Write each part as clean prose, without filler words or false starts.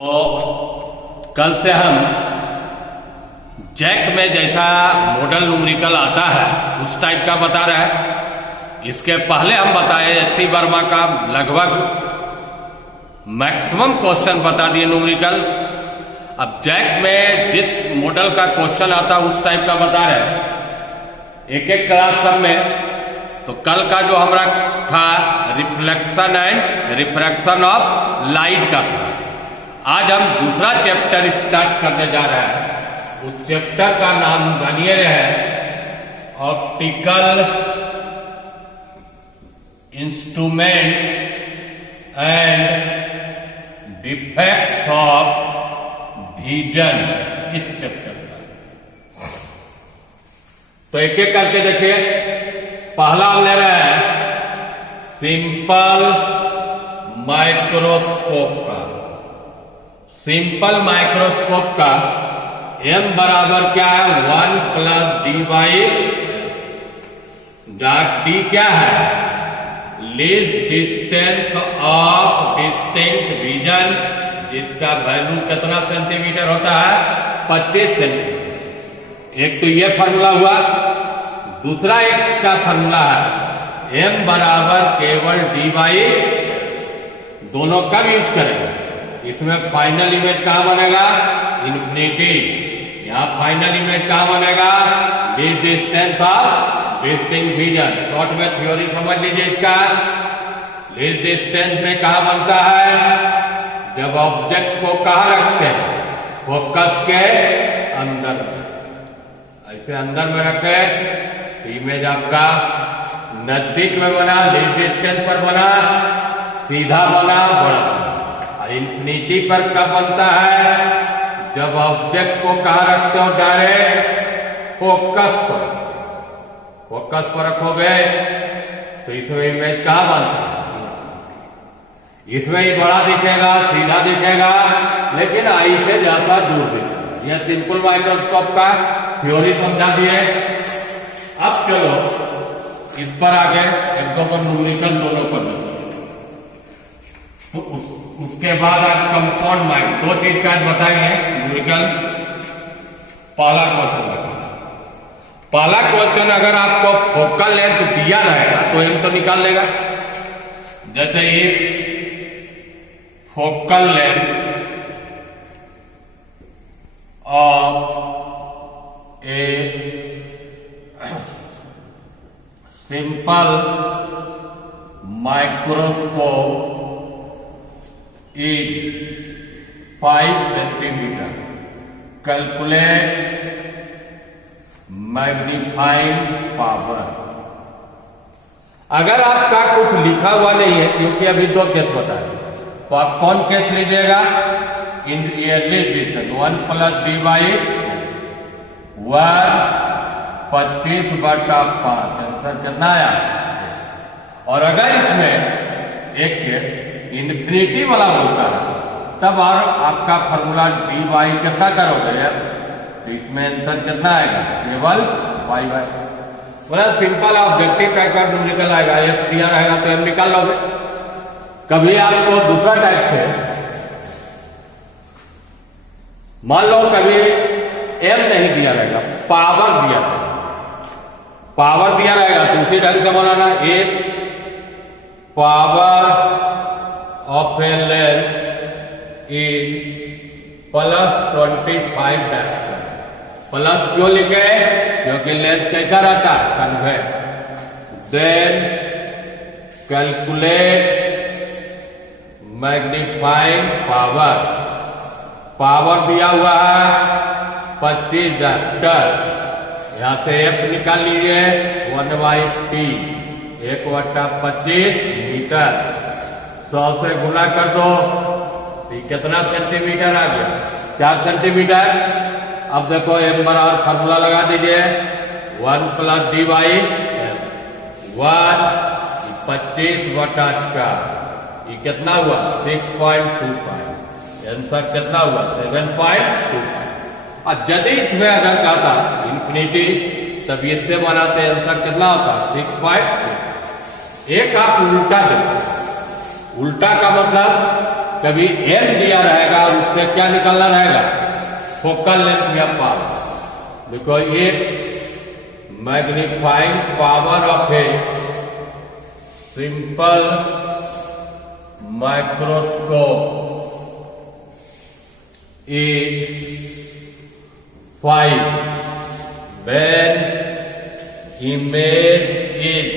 तो कल से हम जैक में जैसा मॉडल न्यूमेरिकल आता है उस टाइप का बता रहे हैं। इसके पहले हम बताए एच.सी. वर्मा का लगभग मैक्सिमम क्वेश्चन बता दिए न्यूमेरिकल। अब जैक में जिस मॉडल का क्वेश्चन आता है उस टाइप का बता रहे हैं एक एक क्लास सब में। तो कल का जो हमारा था reflection and refraction of light का था। आज हम दूसरा चैप्टर स्टार्ट करने जा रहे हैं। उस चैप्टर का नाम जानिए है optical instruments and defects of vision, इस चैप्टर का। तो एक एक करके देखिए। पहला हम ले रहे हैं सिंपल माइक्रोस्कोप का। सिंपल माइक्रोस्कोप का m बराबर क्या है 1 प्लस डी बाई, जहां d क्या है least distance of distinct vision, जिसका वैल्यू कितना सेंटीमीटर होता है 25 सेंटीमीटर। एक तो ये फॉर्मूला हुआ। दूसरा एक का फॉर्मूला है m बराबर केवल d बाई, दोनों कब यूज करेंगे। इसमें फाइनल इमेज कहां बनेगा इन्फिनिटी, यहां फाइनल इमेज कहां बनेगा least distance of distinct vision. Short में थ्योरी समझ लीजिए इसका। लीस्ट डिस्टेंस में कहां बनता है जब ऑब्जेक्ट को कहां रखते हैं फोकस के अंदर। ऐसे अंदर में रखे तो इमेज आपका नजदीक में बना, लीस्ट डिस्टेंस पर बना, सीधा बना, बड़ा बना। इन्फिनिटी पर कब बनता है जब ऑब्जेक्ट को कहां रखते हो डायरेक्ट फोकस पर। फोकस पर रखोगे तो इसमें इमेज कहां बनता है, इसमें ही बड़ा दिखेगा, सीधा दिखेगा, लेकिन आई से ज्यादा दूर दिखेगा। यह सिंपल माइक्रोस्कोप का थ्योरी समझा दिए। अब चलो इस पर आगे एक दो पर न्यूमेरिकल दोनों पर। तो उसके बाद आप कंपाउंड माइक्रो, दो चीज का बताएंगे न्यूमेरिकल। पहला क्वेश्चन अगर आपको फोकल लेंथ दिया रहेगा तो एम तो निकाल लेगा। जैसे ये focal length of a simple microscope is 5 centimetre. Calculate magnifying power. अगर आपका कुछ लिखा हुआ नहीं है, क्योंकि अभी दो केस बताए, तो आप कौन केस लीजिएगा in realistic 1 plus D by 1 25/5 answer कितना आया। और अगर इसमें एक केस इन्फिनिटी वाला बोलता है तब और आपका फॉर्मूला डी बाई कितना करोगे यार, तो इसमें आंसर कितना आएगा केवल पाई बाई। मतलब सिंपल ऑब्जेक्टिव टाइप का न्यूमेरिकल आएगा। एक दिया रहेगा तो एम निकाल लोगे। कभी आपको दूसरा टाइप से मान लो कभी एम नहीं दिया रहेगा, पावर दिया रहेगा। पावर दिया रहेगा तो उसी ढंग से बनाना। एक power of a length is plus 25 direction. Plus क्यों लिखे, क्योंकि लेंस कैसा रहता है convex. Then calculate magnifying power. Power दिया हुआ है 25 डायरेक्टर। यहां से एफ निकाल लीजिए 1/t 1/25 मीटर। 100 से गुना कर दो तो कितना सेंटीमीटर आ गया 4 सेंटीमीटर। अब देखो एम बराबर फॉर्मूला लगा दीजिए 1 प्लस डी बाई 1 25/4। ये कितना हुआ 6.25। आंसर कितना हुआ 7.25। और यदि इसमें अगर कहा था इन्फिनिटी तब इससे बनाते आंसर कितना होता 6.2। एक आप उल्टा दे, उल्टा का मतलब कभी एम दिया रहेगा और उससे क्या निकालना रहेगा, फोकल लेंथ या power. Because it magnifying power of a simple microscope is 5 when image is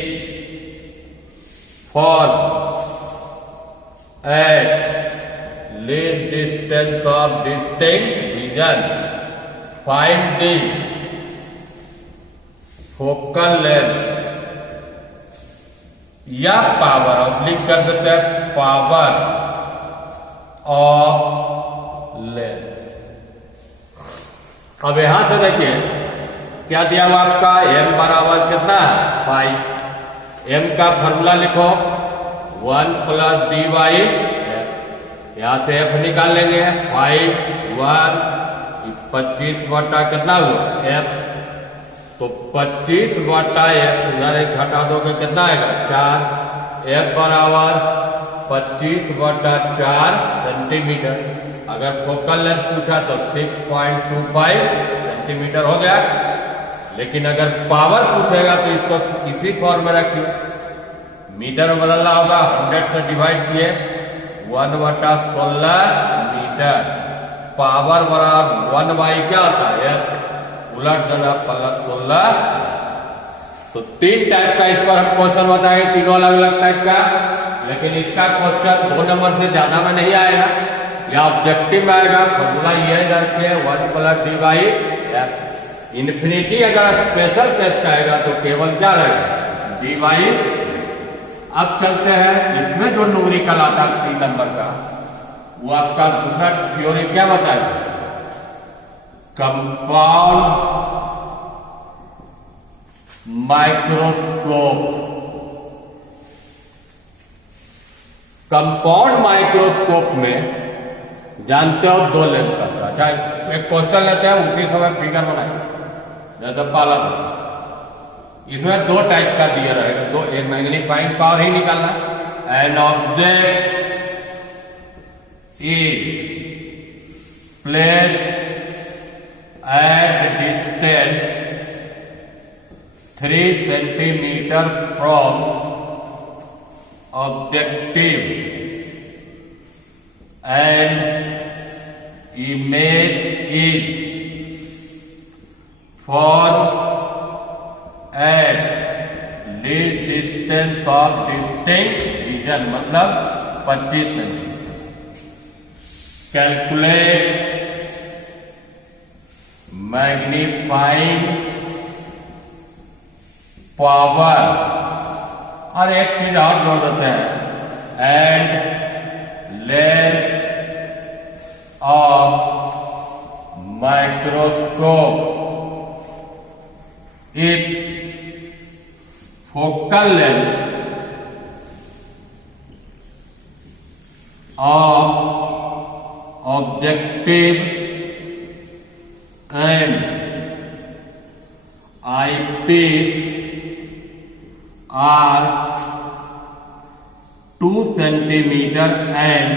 formed at least distance of distinct vision. Find the focal length या पावर, अब लिख कर देते हैं पावर ऑफ लेंथ। अब यहां से देखिए क्या दिया हुआ आपका, m बराबर कितना है 5। m का फॉर्मूला लिखो 1 + dy। यहां से f निकाल लेंगे 5 1 25 बटा कितना हुआ f, तो 25 बटा f उधर एक घटा दोगे कितना आएगा 4। f बराबर 25 बटा 4 सेंटीमीटर। अगर फोकल लेंथ पूछा तो 6.25 सेंटीमीटर हो गया। लेकिन अगर पावर पूछेगा तो इसको इसी फॉर्म में रखिए, मीटर में बदलना होगा, 100 से डिवाइड किए 1/16 मीटर। पावर बराबर 1 बाई क्या होता है, उलट देना +16। तो 3 टाइप का इस पर हम क्वेश्चन बताएंगे, तीनों अलग अलग टाइप का। लेकिन इसका क्वेश्चन 2 नंबर से ज्यादा में नहीं आएगा, या ऑब्जेक्टिव में आएगा। फॉर्मूला ये रखिए 1 + dy। इन्फिनिटी अगर स्पेशल केस का आएगा तो केवल क्या रहेगा dy। अब चलते हैं इसमें जो न्यूमेरिकल आता है 3 नंबर का, वो आपका दूसरा थ्योरी क्या बताएगा, कंपाउंड माइक्रोस्कोप। कंपाउंड माइक्रोस्कोप में जानते हो 2 लेंथ रहता है। चाहे एक क्वेश्चन लेते हैं उसी समय फिगर बनाए, जैसे पाला इसमें 2 टाइप का दिया रहेगा, 2 एक मैग्नीफाइंग पावर ही निकालना। An object is placed at distance 3 centimetre from objective and image is formed at least distance of distinct vision, मतलब 25 सेंटीमीटर। कैलकुलेट मैग्नीफाइंग पावर, और एक चीज और जोड़ देते हैं, and length of microscope if focal length of objective and eyepiece are 2 centimetre and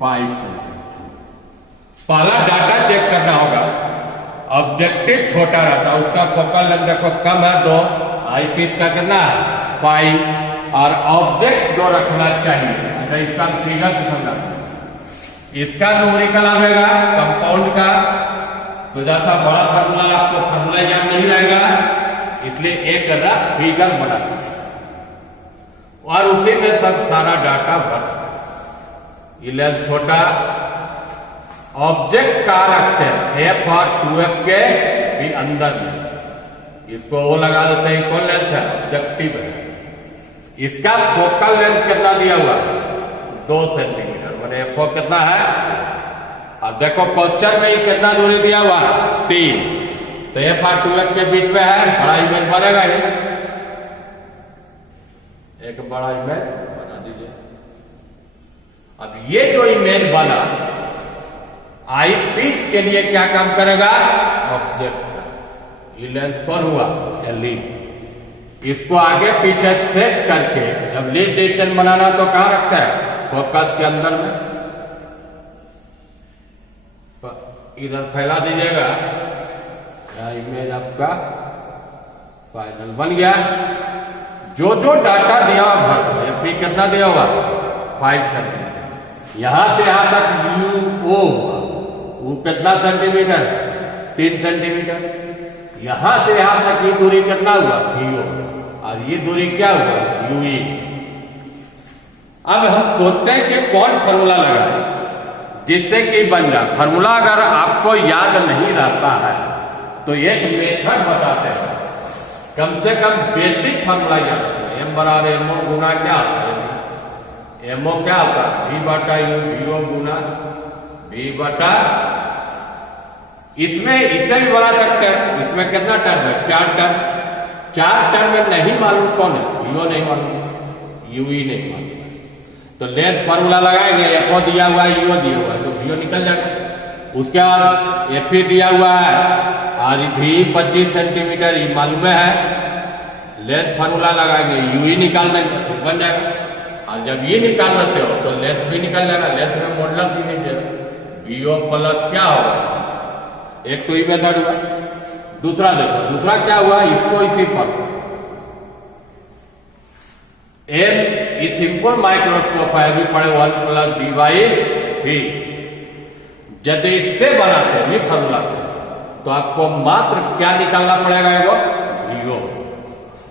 5 centimetre. पहला data check करना होगा, ऑब्जेक्टिव छोटा रहता है उसका फोकल लेंथ देखो कम है 2, आई पीस का कितना है 5, और ऑब्जेक्ट जो रखना चाहिए। अच्छा इसका फिगर से समझा, इसका न्यूमेरिकल आएगा कंपाउंड का, तो जैसा बड़ा फार्मूला आपको फार्मूला याद नहीं रहेगा, इसलिए एक रफ फिगर बना और उसी में सब सारा डाटा भर। ये लेंथ छोटा, ऑब्जेक्ट कहाँ रखते हैं, f और 2f के भी अंदर में, इसको वो लगा देते हैं। कौन लेंथ है, ऑब्जेक्टिव है। इसका फोकल लेंथ कितना दिया हुआ, 2 सेंटीमीटर, मैंने f कितना है। अब देखो क्वेश्चन में ही कितना दूरी दिया हुआ, 3, तो f और 2f के बीच में है, बड़ा इमेज बनेगा ही, एक बड़ा इमेज बना दीजिए। अब ये जो इमेज बना आई पीस के लिए क्या काम करेगा, ऑब्जेक्ट का। ये लेंस कौन हुआ, एलईडी। इसको आगे पीछे सेट करके जब लीड डिस्टेंस बनाना तो कहां रखता है, फोकस के अंदर में इधर फैला दीजिएगा। इमेज आपका फाइनल बन गया। जो जो डाटा दिया हुआ भर दो। ये फिर कितना दिया हुआ 5 सेंटीमीटर। यहां से यहां तक UO वो कितना सेंटीमीटर 3 सेंटीमीटर। यहां से यहां तक ये दूरी कितना हुआ VO और ये दूरी क्या हुआ UE। अब हम सोचते हैं कि कौन फॉर्मूला लगाए जिससे कि बन जाए। फॉर्मूला अगर आपको याद नहीं रहता है तो एक मेथड बताते हैं, कम से कम बेसिक फॉर्मूला याद रखना। M बराबर MO गुना क्या होता है, MO क्या होता है V बटा U, VO गुना V बटा। इसमें इसे भी बना सकते हैं। इसमें कितना टर्म है 4 टर्म। 4 टर्म में नहीं मालूम कौन है, VO नहीं मालूम, UE नहीं मालूम, तो लेंथ फार्मूला लगाएंगे। FO दिया हुआ है, UO दिया हुआ है, तो VO निकल जाएगा। उसके बाद FE दिया हुआ है और भी 25 सेंटीमीटर ये मालूम है। लेंथ फार्मूला लगाएंगे, UE निकाल देंगे, बन जाएगा। और जब ये निकाल लेते हो तो लेंथ भी निकल जाएगा। लेंथ में मॉडुलस ही नहीं देगा, VO प्लस क्या होगा। एक तो ये मेथड हुआ। दूसरा देखो, दूसरा क्या हुआ, इसको इसी पर M इस सिंपल माइक्रोस्कोप है, अभी पढ़े 1 + D/V। यदि इससे बनाते हैं ये फॉर्मूला तो आपको मात्र क्या निकालना पड़ेगा, VO।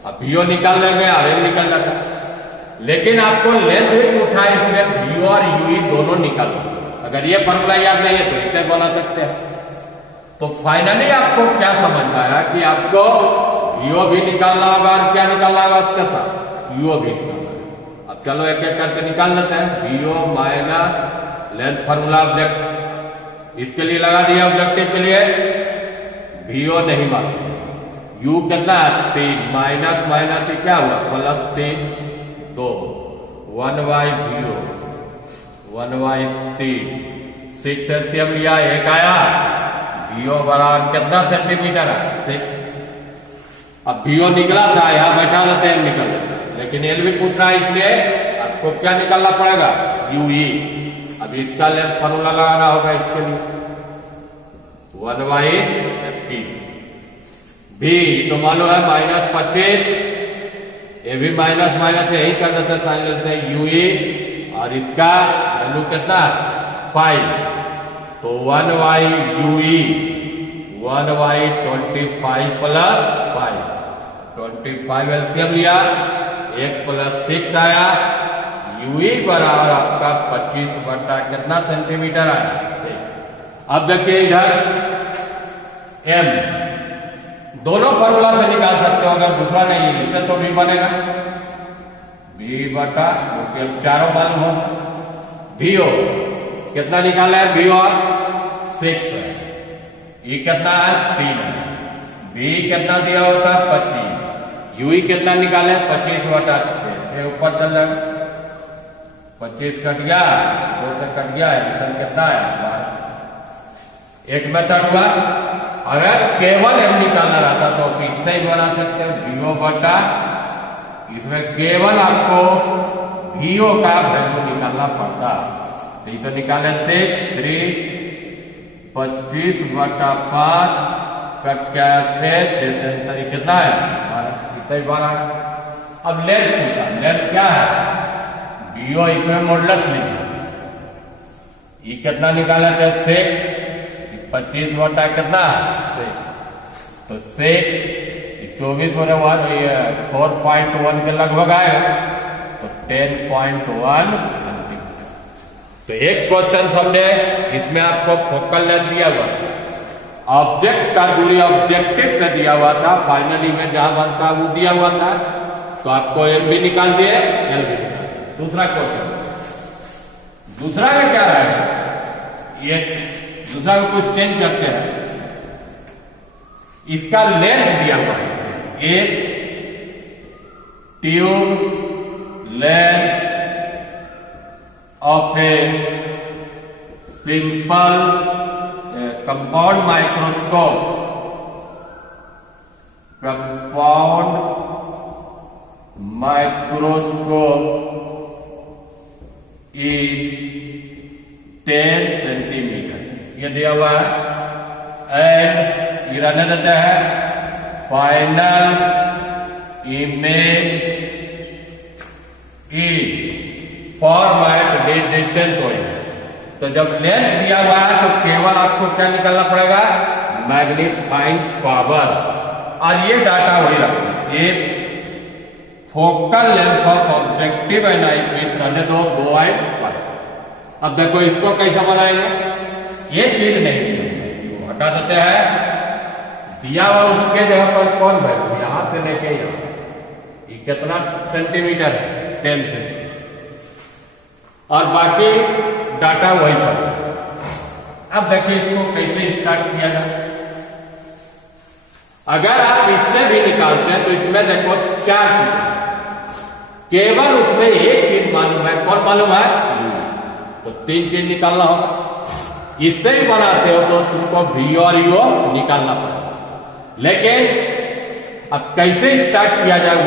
अब VO निकाल लेंगे और M निकल जाता। लेकिन आपको लेंथ भी पूछा है, इसलिए VO और UE दोनों निकालो। अगर ये फॉर्मूला याद नहीं है तो इसे बना सकते हैं। तो फाइनली आपको क्या समझ में आया कि आपको VO भी निकालना होगा और क्या निकालना होगा उसके साथ UO भी निकालना है। अब चलो एक एक करके निकाल लेते हैं। VO minus length formula object इसके लिए लगा दिया, ऑब्जेक्टिव के लिए VO नहीं मालूम, U कितना है 3 माइनस माइनस से क्या हुआ +3 तो 1/VO 1/3 6 एलसीएम लिया, एक आया। VO बराबर कितना सेंटीमीटर है 6। अब VO निकला था, यहां बैठा देते हैं निकल जाता है। लेकिन L भी पूछ रहा है, इसलिए आपको क्या निकालना पड़ेगा UE। अब इसका लेंथ फार्मूला लगाना होगा इसके लिए 1/FE। V तो मालूम है -25, ये भी माइनस माइनस यही कर देते हैं, साइन लेते हैं UE। और इसका वैल्यू कितना 5 तो 1/UE 1/25 + 5 25 एलसीएम लिया, 1 + 6 आया। UE बराबर आपका 25 बटा कितना सेंटीमीटर आया 6। अब देखिए इधर M दोनों फॉर्मूला से निकाल सकते हो, अगर दूसरा नहीं है इससे तो भी बनेगा V बटा चारों मालूम होगा। VO कितना निकाला है, VO 6 है, E कितना है 3 है, V कितना दिया होता 25, UE कितना निकाले 25 बटा 6 ऊपर चल जाएगा। 25 कट गया, 2 से कट गया, आंसर कितना है 12। एक मेथड हुआ। अगर केवल M निकालना रहता तो इससे ही बना सकते हैं VO बटा, इसमें केवल आपको VO का वैल्यू निकालना पड़ता। तो ये तो निकाले 3 25 बटा 5 कट क्या 6 कितना है 12। अब लेंथ पूछा, लेंथ क्या है VO, इसमें मॉडुलस लीजिए। ये कितना निकाला था 6, 25 बटा कितना 6 तो 6 24 होने 4.1 के लगभग आएगा तो 10.1 सेंटीमीटर। तो एक क्वेश्चन समझे, इसमें आपको फोकल लेंथ दिया हुआ, ऑब्जेक्ट का दूरी ऑब्जेक्टिव से दिया हुआ था, फाइनली में जहां बनता वो दिया हुआ था, तो आपको M भी निकाल दिए L भी निकाल दिए। दूसरा क्वेश्चन, दूसरा में क्या रहेगा, ये दूसरा को कुछ चेंज करते हैं। इसका लेंथ दिया हुआ है, एक tube length of a simple compound microscope, compound microscope is 10 centimetre, ये दिया हुआ है। एंड ये रहने देता है फाइनल इमेज ई फॉर्मेट डिस्टेंस हो। तो जब लेंथ दिया हुआ है तो केवल आपको क्या निकालना पड़ेगा, मैग्नीफाइंग पावर, और ये डाटा वही रखना। ये focal length of objective and eyepiece रहने दो 2.5। अब देखो इसको कैसे बनाएंगे, ये चीज नहीं हटा देते हैं। दिया हुआ उसके जगह पर कौन वैल्यू, यहां से लेके यहां, ये कितना सेंटीमीटर है, 10 सेंटीमीटर, और बाकी डाटा वही सब। अब देखिए इसको कैसे स्टार्ट किया जाए। अगर आप इससे भी निकालते हैं तो इसमें देखो 4 चीज, केवल उसमें एक चीज मालूम है, कौन मालूम है, तो 3 चीज निकालना होगा। इससे ही बनाते हो तो तुमको भी और यू निकालना पड़ेगा। लेकिन अब कैसे स्टार्ट किया जाए,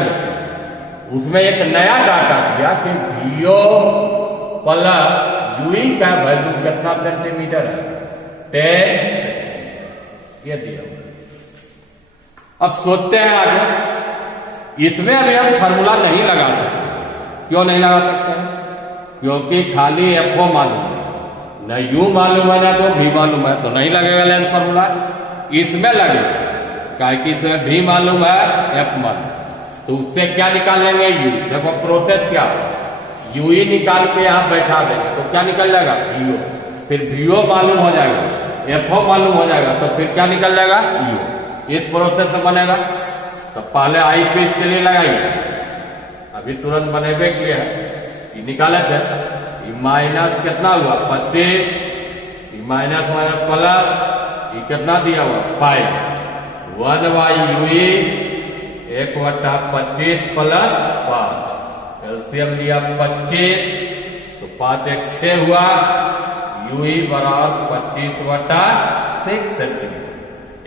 उसमें एक नया डाटा दिया कि वीओ प्लस यूई का वैल्यू कितना सेंटीमीटर है, 10, ये दिया। अब सोचते हैं आगे, इसमें अभी हम फॉर्मूला नहीं लगा सकते। क्यों नहीं लगा सकते? क्योंकि खाली एफओ मालूम है, न यू मालूम है ना तो भी मालूम है, तो नहीं लगेगा लेंथ फॉर्मूला। इसमें लगेगा, कि इसमें भी मालूम है, एफ मालूम, तो उससे क्या निकाल लेंगे, यू। देखो प्रोसेस क्या, यू ही निकाल के यहां बैठा देंगे तो क्या निकल जाएगा, वीओ। फिर वीओ मालूम हो जाएगा, एफओ मालूम हो जाएगा, तो फिर क्या निकल जाएगा, यू। इस प्रोसेस में बनेगा। तो पहले आई पीस के लिए लगाइए, अभी तुरंत बनेबे किया है, ये निकाले थे। ये माइनस कितना हुआ, 25, माइनस माइनस प्लस, ये कितना दिया हुआ, 5, 1/UE 1/25 प्लस 5, एलसीएम दिया 25, तो 5 1 6 हुआ, यूई बराबर 25/6 सेंटीमीटर।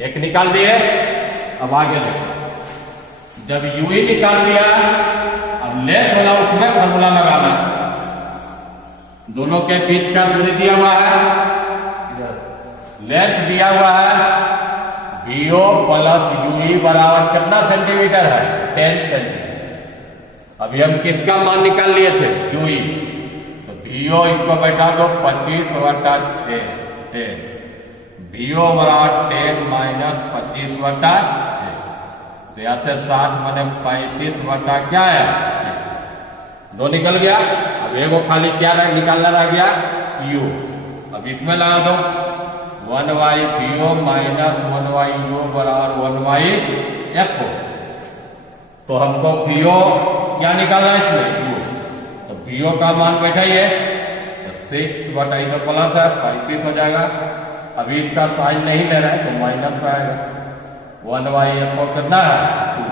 एक निकाल दिए। अब आगे देखो, जब यूई निकाल दिया, अब लेंथ वाला उसमें फॉर्मूला लगाना। दोनों के बीच का दूरी दिया हुआ है, लेंथ दिया हुआ है, वीओ प्लस यूई बराबर कितना सेंटीमीटर है, 10 सेंटीमीटर। अभी हम किसका मान निकाल लिए थे, यूई, तो वीओ इसको बैठा दो 25/6, 10, वीओ बराबर 10 माइनस 25/6, तो यहां से 60 माने 35 क्या है, 2 निकल गया। अब एगो खाली क्या निकालना रह गया, यू। अब इसमें लगा दो 1/वीओ माइनस 1/यू बराबर 1/एफ। तो हमको वीओ क्या निकालना है इसमें, यू। तो वीओ का मान बैठा ही है, तो 6/, तो प्लस है 35 हो जाएगा। अभी इसका साइन नहीं ले रहा है तो माइनस में आएगा, 1/एफ को कितना है, 2।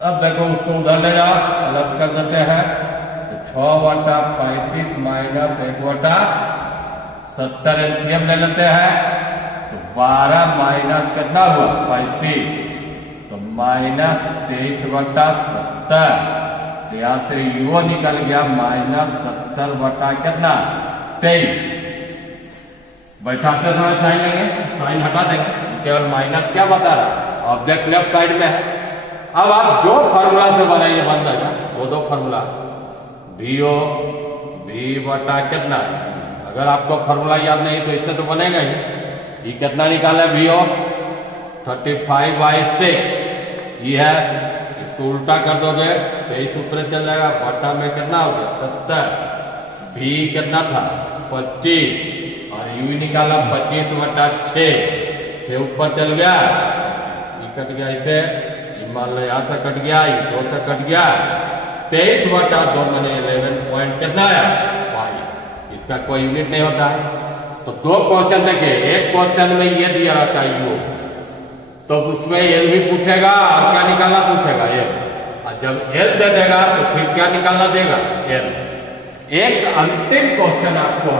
अब देखो उसको उधर ले जाओ, प्लस कर देते हैं, तो 6/35 माइनस 1/70 एलसीएम ले लेते हैं, तो 12 माइनस कितना हुआ, 35, तो माइनस 23/70। तो यहाँ से यू निकल गया माइनस 70 कितना, 23। बैठाते समय साइन लेंगे, साइन हटा देंगे, केवल माइनस क्या बता रहा, ऑब्जेक्ट लेफ्ट साइड में है। अब आप जो फॉर्मूला से बनाइए बन जाएगा, वो 2 फॉर्मूला, वीओ वी बटा कितना। अगर आपको फॉर्मूला याद नहीं तो इससे तो बनेगा ही। ये कितना निकाला, वीओ 35/6, ये है, इसको उल्टा कर दोगे 23 ऊपर चल जाएगा, बटा में कितना हो गया, 70, भी कितना था, 25, और यू निकाला 25/6, 6 ऊपर चल गया, ये कट गया, इसे मान लो यहां से कट गया, ये 2 से कट गया, 23/2 मैंने 11 पॉइंट कितना है, 5। इसका कोई यूनिट नहीं होता है। तो 2 क्वेश्चन देखे, एक क्वेश्चन में ये दिया रहता है यू, तो उसमें एल भी पूछेगा और क्या निकालना पूछेगा, एल। और जब एल दे देगा तो फिर क्या निकालना देगा, एल। एक अंतिम क्वेश्चन आपको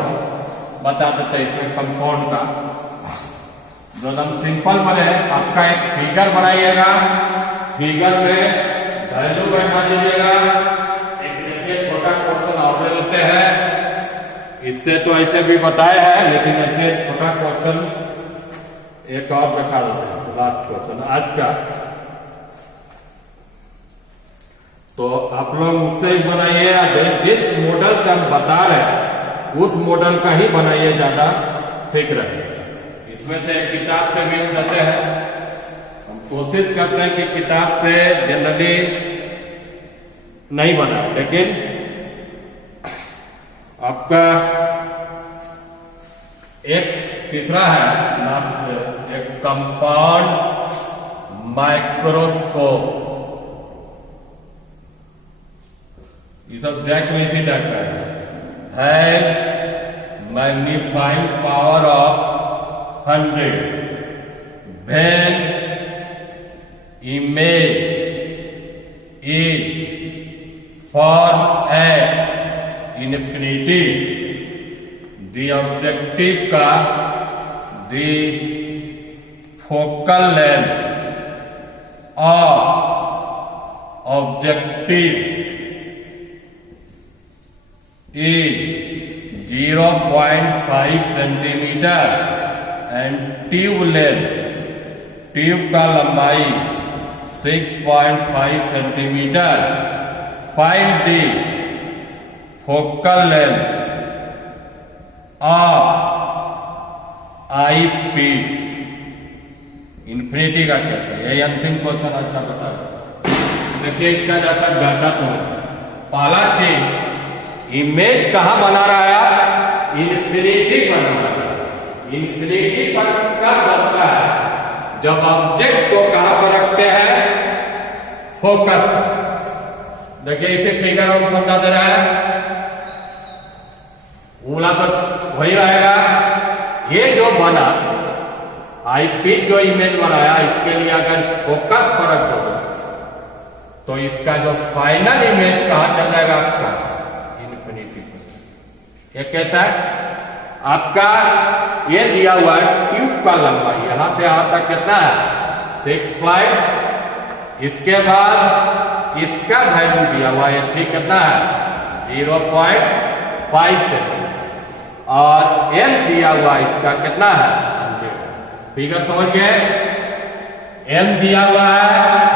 बता देते हैं इसमें कंपाउंड का, जो एकदम सिंपल बने। आपका एक फिगर बनाइएगा, फिगर में वैल्यू बैठा दीजिएगा। एक देखिए छोटा क्वेश्चन और ले लेते हैं। इससे तो ऐसे भी बताया है, लेकिन ऐसे छोटा क्वेश्चन एक और दिखा देते हैं, लास्ट क्वेश्चन आज का। तो आप लोग उससे ही बनाइए, जिस मॉडल से हम बता रहे हैं उस मॉडल का ही बनाइए, ज्यादा ठीक रहे। इसमें से एक किताब से मिल जाते हैं, हम कोशिश करते हैं कि किताब से जनरली नहीं बना, लेकिन आपका एक तीसरा है नाम, एक कंपाउंड माइक्रोस्कोप, ये सब जैक में इसी टाइप का है, magnifying power of 100 when image is for at infinity, the objective का the focal length of objective is 0.5 centimetre and tube length, tube का लंबाई 6.5 centimetre. Find the focal length of eyepiece. Infinity का कहते हैं, यही अंतिम question आज का बता। देखिए इसका जैसा डाटा समझ, पहला चीज इमेज कहां बना रहा है, इन्फिनिटी पर बना रहा है। इन्फिनिटी पर कब बनता है, जब ऑब्जेक्ट को कहां पर रखते हैं, फोकस पर। देखिए इसे फिगर हम समझा दे रहा है, उंगला तो वही रहेगा। ये जो बना आईपीस जो इमेज बनाया, इसके लिए अगर फोकस पर रख दो तो इसका जो फाइनल इमेज कहां चल जाएगा आपका, ये कैसा है आपका, ये दिया हुआ है ट्यूब का लंबाई यहां से यहां तक कितना है 6. इसके बाद इसका वैल्यू दिया हुआ है ठीक कितना है 0.5 सेंटीमीटर और एम दिया हुआ है इसका कितना है 100। फिगर समझ गए, एम दिया हुआ है,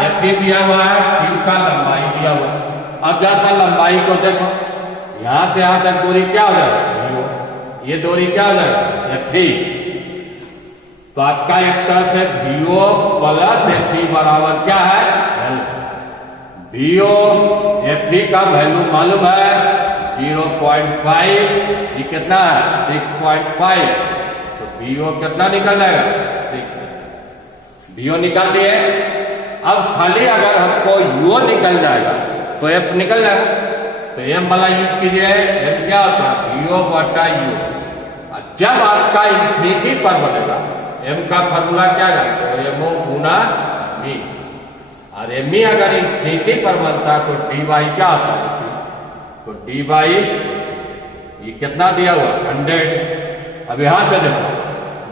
एफ दिया हुआ है, ट्यूब का लंबाई दिया हुआ है। अब जैसा लंबाई को देखो, यहां से यहां तक दूरी क्या हो जाएगा, ये दूरी क्या हो जाएगा एफ। तो आपका एक तरह से VO प्लस एफ बराबर क्या है L। VO एफ का वैल्यू मालूम है 0.5, ये कितना है 6.5, तो VO कितना निकल जाएगा 6। VO निकाल दिए। अब खाली अगर हमको UO निकल जाएगा तो F निकल जाएगा, तो M वाला यूज कीजिए। M क्या होता है VO बटा U। जब आपका इन्फिनिटी पर बनेगा, M का फॉर्मूला क्या करते हैं MO गुना मी, और ME अगर इन्फिनिटी पर बनता है तो डी बाई क्या होता है, तो डी बाई ये कितना दिया हुआ 100। अब यहां से देखो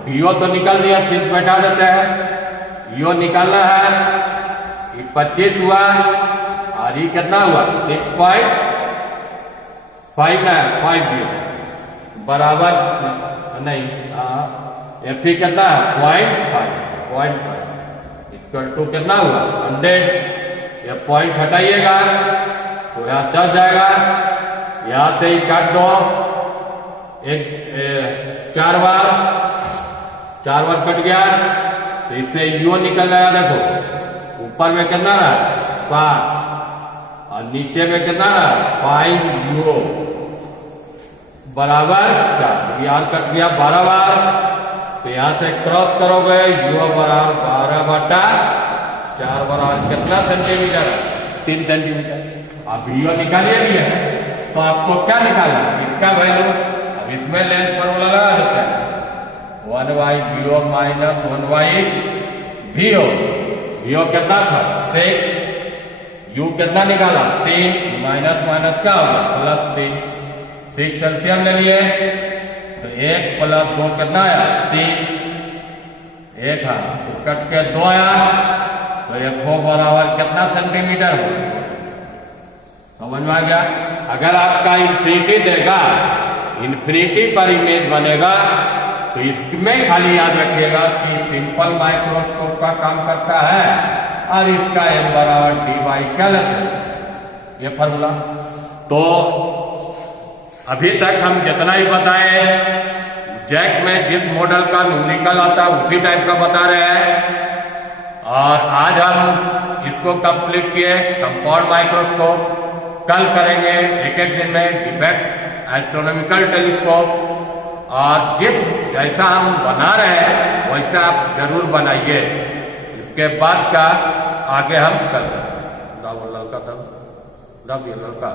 VO तो निकल दिया, सिर्फ बैठा देते हैं, UO निकालना है, ये 25 हुआ और ये कितना हुआ 6.5 बराबर नहीं, एफ कितना है 0.5 इक्वल टू कितना हुआ 100। ये पॉइंट हटाइएगा तो यहाँ 10 जाएगा, यहाँ से ही काट दो, एक 4 बार कट गया, तो इससे यू निकल जाएगा। देखो ऊपर में कितना रहा 7 और नीचे में कितना रहा 5 यू बराबर 4, यार कट गया 12 बार, तो यहां से क्रॉस करोगे यू बराबर 12 बटा 4 बराबर कितना सेंटीमीटर 3 सेंटीमीटर। अब यू निकालिए लिए तो आपको क्या निकालना है इसका वैल्यू। अब इसमें लेंथ फॉर्मूला लगा देते हैं 1/VO माइनस 1/VO। VO कितना था 6, यू कितना निकाला 3, माइनस माइनस क्या होगा प्लस 3, 6 एलसीएम ले लिए तो 1 प्लस 2 कितना आया 3, 1 है तो कट के 2 आया, तो FO बराबर कितना सेंटीमीटर हो, समझ में आ गया। अगर आपका इन्फिनिटी देगा इन्फिनिटी पर इमेज बनेगा। तो इसमें खाली याद रखिएगा कि सिंपल माइक्रोस्कोप का काम करता है और इसका m बराबर dy क्या लेते हैं, ये फॉर्मूला। तो अभी तक हम जितना ही बताए जैक में जिस मॉडल का न्यूमेरिकल आता है उसी टाइप का बता रहे हैं। और आज हम जिसको कंप्लीट किए कंपाउंड माइक्रोस्कोप, कल करेंगे एक एक दिन में डिफेक्ट एस्ट्रोनॉमिकल टेलीस्कोप। और जैसा हम बना रहे हैं वैसा आप जरूर बनाइए। इसके बाद का आगे हम करते हैं। लड़का